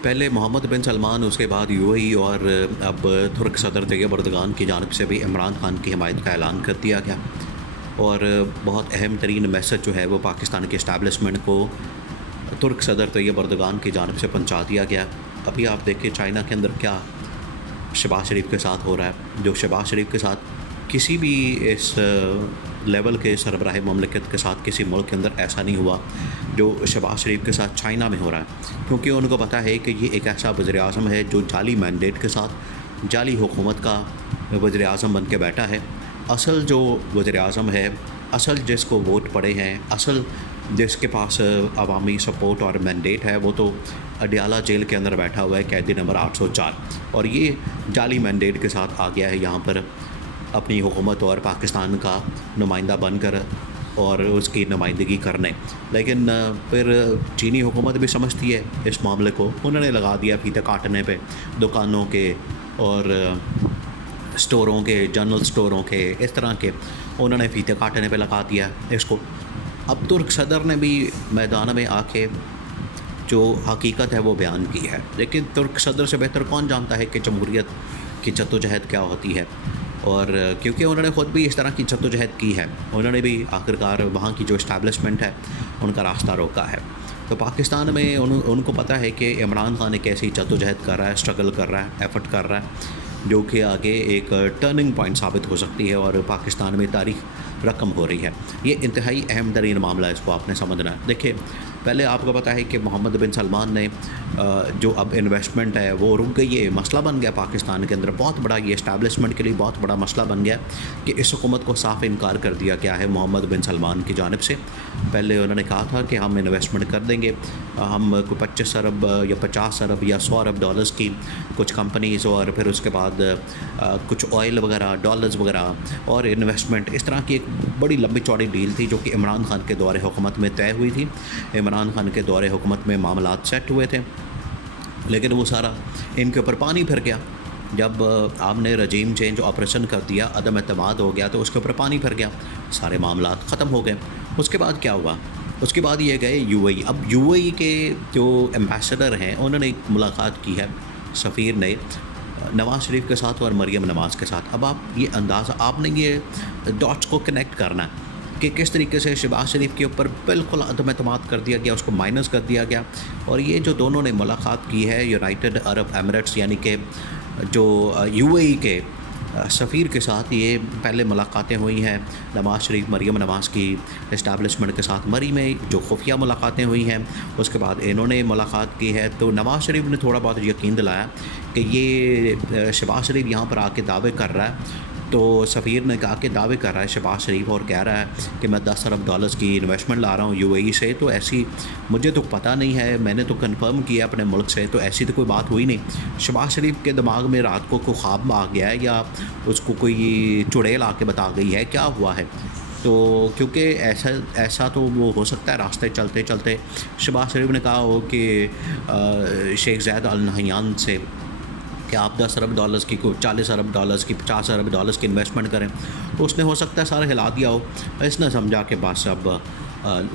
पहले मोहम्मद बिन सलमान, उसके बाद यूएई और अब तुर्क सदर तैयब अर्दगान की जानिब से भी इमरान खान की हिमायत का ऐलान कर दिया गया। और बहुत अहम तरीन मैसेज जो है वो पाकिस्तान के इस्टेब्लिशमेंट को तुर्क सदर तैयब अर्दगान की जानिब से पहुंचा दिया गया। अभी आप देखिए चाइना के अंदर क्या शहबाज शरीफ के साथ हो रहा है, जो शहबाज शरीफ के साथ किसी भी इस लेवल के सरबराह ममलिकत के साथ किसी मुल्क के अंदर ऐसा नहीं हुआ जो शहबाज शरीफ के साथ चाइना में हो रहा है। क्योंकि उनको पता है कि ये एक ऐसा वज़ीर-ए-आज़म है जो जाली मैंडेट के साथ जाली हुकूमत का वज़ीर-ए-आज़म बन के बैठा है। असल जो वज़ीर-ए-आज़म है, असल जिसको वोट पड़े हैं, असल जिसके पास अवामी सपोर्ट और मैंडेट है, वो तो अडियाला जेल के अंदर बैठा हुआ है, कैदी नंबर 804। और ये जाली मैंडेट के साथ आ गया है यहाँ पर अपनी हुकूमत और पाकिस्तान का नुमाइंदा बनकर और उसकी नुमाइंदगी करने। लेकिन फिर चीनी हुकूमत भी समझती है इस मामले को, उन्होंने लगा दिया फीते काटने पे दुकानों के और स्टोरों के, जनरल स्टोरों के, इस तरह के उन्होंने फीते काटने पे लगा दिया इसको। अब तुर्क सदर ने भी मैदान में आके जो हकीकत है वो बयान की है। लेकिन तुर्क सदर से बेहतर कौन जानता है कि जमहूरियत की जद्दोजहद क्या होती है। और क्योंकि उन्होंने ख़ुद भी इस तरह की जद्दोजहद की है, उन्होंने भी आखिरकार वहाँ की जो इस्टेब्लिशमेंट है उनका रास्ता रोका है। तो पाकिस्तान में उनको पता है कि इमरान खान एक ऐसी जद्दोजहद कर रहा है, स्ट्रगल कर रहा है, एफर्ट कर रहा है, जो कि आगे एक टर्निंग पॉइंट साबित हो सकती है और पाकिस्तान में तारीख रकम हो रही है। ये इंतहाई अहम तरीन मामला है, इसको आपने समझना है। देखिए, पहले आपको पता है कि मोहम्मद बिन सलमान ने जो अब इन्वेस्टमेंट है वो रुक गई है, मसला बन गया पाकिस्तान के अंदर, बहुत बड़ा, ये इस्टेब्लिशमेंट के लिए बहुत बड़ा मसला बन गया कि इस हुकूमत को साफ इनकार कर दिया गया है मोहम्मद बिन सलमान की जानिब से। पहले उन्होंने कहा था कि हम इन्वेस्टमेंट कर देंगे, हम 25 अरब या 50 अरब या 100 अरब डॉलर्स की कुछ कंपनीज़, और फिर उसके बाद कुछ ऑयल वगैरह, डॉलर्स वगैरह और इन्वेस्टमेंट, इस तरह की एक बड़ी लंबी चौड़ी डील थी जो कि इमरान खान के दौरे हुकूमत में तय हुई थी। इमरान खान के दौरे हुकूमत में मामलात सेट हुए थे, लेकिन वो सारा इनके ऊपर पानी फिर गया। जब आपने रजीम चेंज ऑपरेशन कर दिया, अदम एतमाद हो गया, तो उसके ऊपर पानी फिर गया, सारे मामलात ख़त्म हो गए। उसके बाद क्या हुआ? उसके बाद ये गए यूएई। अब यूएई के जो एम्बेसडर हैं उन्होंने एक मुलाकात की है सफ़ीर ने नवाज़ शरीफ के साथ और मरीम नवाज़ के साथ। अब आप ये अंदाज़ा, आपने ये डॉट्स को कनेक्ट करना है कि किस तरीके से शहबाज शरीफ के ऊपर बिल्कुल अदम एतमाद कर दिया गया, उसको माइनस कर दिया गया। और ये जो दोनों ने मुलाकात की है यूनाइटेड अरब एमिरेट्स यानी कि जो यूएई के सफ़ीर के साथ, ये पहले मुलाकातें हुई हैं नवाज़ शरीफ मरीम नवाज़ की इस्टेब्लिशमेंट के साथ। मरी में जो खुफिया मुलाकातें हुई हैं, उसके बाद इन्होंने मुलाकात की है। तो नवाज़ शरीफ ने थोड़ा बहुत यकीन दिलाया कि ये शहबाज शरीफ यहाँ पर आके दावे कर रहा है। तो सफ़ीर ने कहा कि दावे कर रहा है शहबाज शरीफ और कह रहा है कि मैं 10 अरब डॉलर्स की इन्वेस्टमेंट ला रहा हूँ यूएई से। तो ऐसी मुझे तो पता नहीं है, मैंने तो कंफर्म किया अपने मुल्क से, तो ऐसी तो कोई बात हुई नहीं। शहबाज शरीफ के दिमाग में रात को कोई ख्वाब आ गया है या उसको कोई चुड़ैल आके बता गई है, क्या हुआ है। तो क्योंकि ऐसा तो वो हो सकता है रास्ते चलते चलते शहबाज शरीफ ने कहा हो कि शेख ज़ैद अल नहयान से कि आप 10 अरब डॉलर्स की, 40 अरब डॉलर्स की, 50 अरब डॉलर्स की इन्वेस्टमेंट करें। तो उसने हो सकता है सारा हिला दिया हो। इसने समझा कि बस अब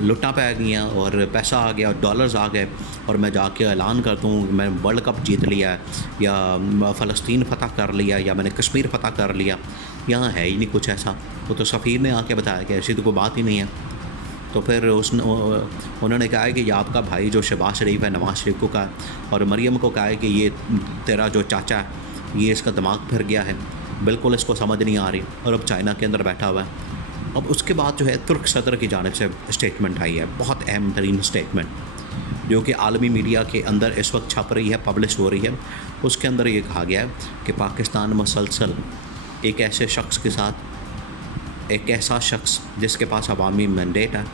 लुट्टा पै गई और पैसा आ गया और डॉलर्स आ गए और मैं जाके ऐलान कर दूँ मैं वर्ल्ड कप जीत लिया है, या फ़लस्तीन फ़तह कर लिया, या मैंने कश्मीर फ़तह कर लिया। यहाँ है ही नहीं कुछ ऐसा। वो तो सफ़ीर ने आके बताया कि ऐसी तो कोई बात ही नहीं है। तो फिर उन्होंने कहा है कि ये आपका भाई जो शहबाज शरीफ है, नवाज़ शरीफ को कहा, और मरीम को कहा है कि ये तेरा जो चाचा है ये इसका दिमाग फिर गया है, बिल्कुल इसको समझ नहीं आ रही, और अब चाइना के अंदर बैठा हुआ है। अब उसके बाद जो है तुर्क सदर की जानिब से स्टेटमेंट आई है, बहुत अहम तरीन स्टेटमेंट, जो कि आलमी मीडिया के अंदर इस वक्त छप रही है, पब्लिश हो रही है। उसके अंदर ये कहा गया है कि पाकिस्तान मुसलसल एक ऐसे शख्स के साथ, एक ऐसा शख्स जिसके पास अवामी मैंडेट है,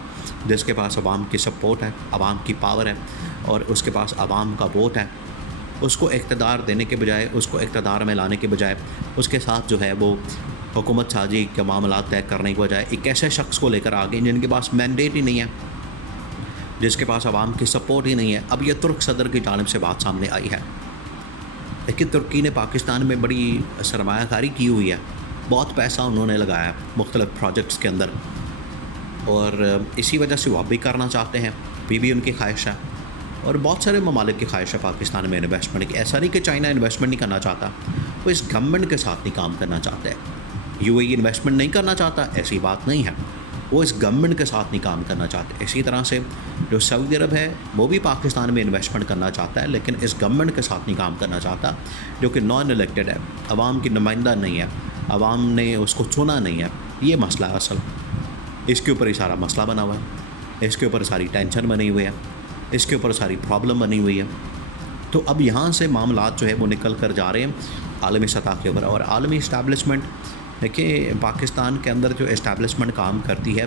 जिसके पास अवाम की सपोर्ट है, अवाम की पावर है और उसके पास अवाम का वोट है, उसको इक़्तिदार देने के बजाय, उसको इक़्तिदार में लाने के बजाय, उसके साथ जो है वो हुकूमत साजी के मामला तय करने के बजाय एक ऐसे शख्स को लेकर आ गए जिनके पास मैंडेट ही नहीं है, जिसके पास अवाम की सपोर्ट ही नहीं है। अब ये तुर्क सदर की जानिब से बात सामने आई है। लेकिन तुर्की ने पाकिस्तान में बड़ी सरमायाकारी की हुई है, बहुत पैसा उन्होंने लगाया मुख्तलिफ़ प्रोजेक्ट्स के अंदर, और इसी वजह से वो अब भी करना चाहते हैं, भी उनकी ख्वाहिश है। اور بہت سارے ممالک کی خواہش ہے پاکستان میں انویسٹمنٹ کی. ایسا نہیں کہ چائنا انویسٹمنٹ نہیں کرنا چاہتا, وہ اس گورنمنٹ کے ساتھ نہیں کام کرنا چاہتا ہے. یو اے ای انویسٹمنٹ نہیں کرنا چاہتا, ایسی بات نہیں ہے, وہ اس گورنمنٹ کے ساتھ نہیں کام کرنا چاہتے. اسی طرح سے جو سعودی عرب ہے وہ بھی پاکستان میں انویسٹمنٹ کرنا چاہتا ہے, لیکن اس گورنمنٹ کے ساتھ نہیں کام کرنا چاہتا جو کہ نان الیکٹڈ ہے, عوام کی نمائندہ نہیں ہے, عوام نے اس کو چنا نہیں ہے. یہ مسئلہ ہے اصل, اس کے اوپر ہی سارا مسئلہ بنا ہوا ہے, اس کے اوپر ساری ٹینشن بنی ہوئی ہے, اس کے اوپر ساری پرابلم بنی ہوئی ہے. تو اب یہاں سے معاملات جو ہے وہ نکل کر جا رہے ہیں عالمی سطح کے اوپر. اور عالمی اسٹیبلشمنٹ دیکھیں, پاکستان کے اندر جو اسٹیبلشمنٹ کام کرتی ہے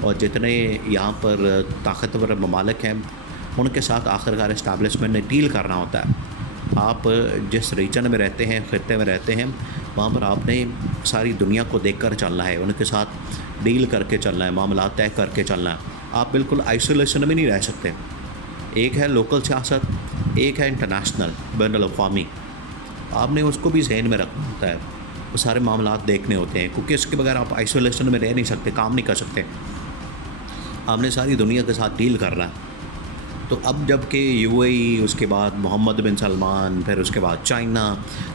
اور جتنے یہاں پر طاقتور ممالک ہیں ان کے ساتھ آخرکار اسٹیبلشمنٹ نے ڈیل کرنا ہوتا ہے. آپ جس ریجن میں رہتے ہیں, خطے میں رہتے ہیں, وہاں پر آپ نے ساری دنیا کو دیکھ کر چلنا ہے, ان کے ساتھ ڈیل کر کے چلنا ہے, معاملات طے کر کے چلنا ہے. آپ بالکل آئسولیشن میں نہیں رہ سکتے. ایک ہے لوکل سیاست, ایک ہے انٹرنیشنل بین الاقوامی. آپ نے اس کو بھی ذہن میں رکھنا ہوتا ہے, وہ سارے معاملات دیکھنے ہوتے ہیں, کیونکہ اس کے بغیر آپ آئسولیشن میں رہ نہیں سکتے, کام نہیں کر سکتے. آپ نے ساری دنیا کے ساتھ ڈیل کرنا ہے. تو اب جب کہ یو اے ای, اس کے بعد محمد بن سلمان, پھر اس کے بعد چائنا,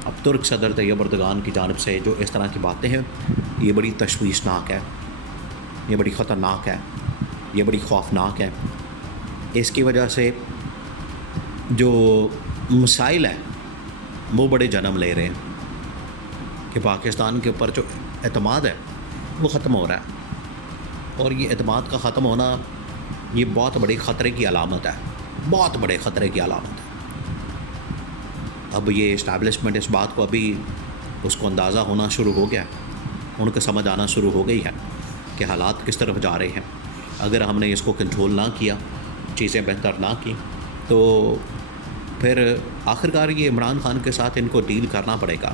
اب ترک صدر طیب اردگان کی جانب سے جو اس طرح کی باتیں ہیں, یہ بڑی تشویشناک ہے, یہ بڑی خطرناک ہے, یہ بڑی خوفناک ہے. اس کی وجہ سے جو مسائل ہیں وہ بڑے جنم لے رہے ہیں کہ پاکستان کے اوپر جو اعتماد ہے وہ ختم ہو رہا ہے. اور یہ اعتماد کا ختم ہونا یہ بہت بڑے خطرے کی علامت ہے, بہت بڑے خطرے کی علامت ہے. اب یہ اسٹیبلشمنٹ اس بات کو ابھی اس کو اندازہ ہونا شروع ہو گیا, ان کو سمجھ آنا شروع ہو گئی ہے کہ حالات کس طرف جا رہے ہیں. اگر ہم نے اس کو کنٹرول نہ کیا, چیزیں بہتر نہ کی, تو پھر آخرکار یہ عمران خان کے ساتھ ان کو ڈیل کرنا پڑے گا.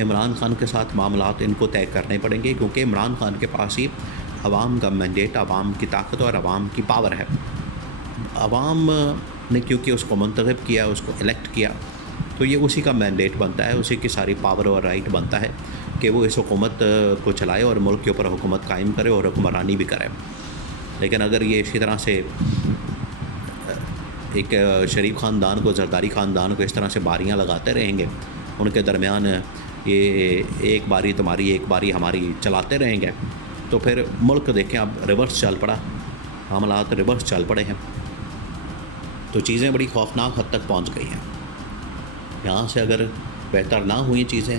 عمران خان کے ساتھ معاملات ان کو طے کرنے پڑیں گے, کیونکہ عمران خان کے پاس ہی عوام کا مینڈیٹ, عوام کی طاقت اور عوام کی پاور ہے. عوام نے کیونکہ اس کو منتخب کیا, اس کو الیکٹ کیا, تو یہ اسی کا مینڈیٹ بنتا ہے, اسی کی ساری پاور اور رائٹ بنتا ہے کہ وہ اس حکومت کو چلائے اور ملک کے اوپر حکومت قائم کرے اور حکمرانی بھی کرے. لیکن اگر یہ اسی طرح سے ایک شریف خاندان کو, زرداری خاندان کو اس طرح سے باریاں لگاتے رہیں گے, ان کے درمیان یہ ایک باری تمہاری ایک باری ہماری چلاتے رہیں گے, تو پھر ملک دیکھیں اب ریورس چل پڑا, معاملات ریورس چل پڑے ہیں. تو چیزیں بڑی خوفناک حد تک پہنچ گئی ہیں. یہاں سے اگر بہتر نہ ہوئی چیزیں,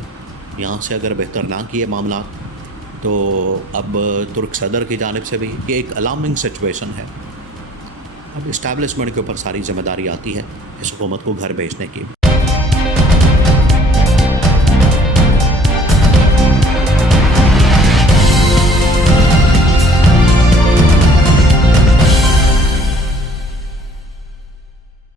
یہاں سے اگر بہتر نہ کیے معاملات, تو اب ترک صدر کی جانب سے بھی یہ ایک الارمنگ سچویشن ہے. اب اسٹیبلشمنٹ کے اوپر ساری ذمہ داری آتی ہے اس حکومت کو گھر بھیجنے کی.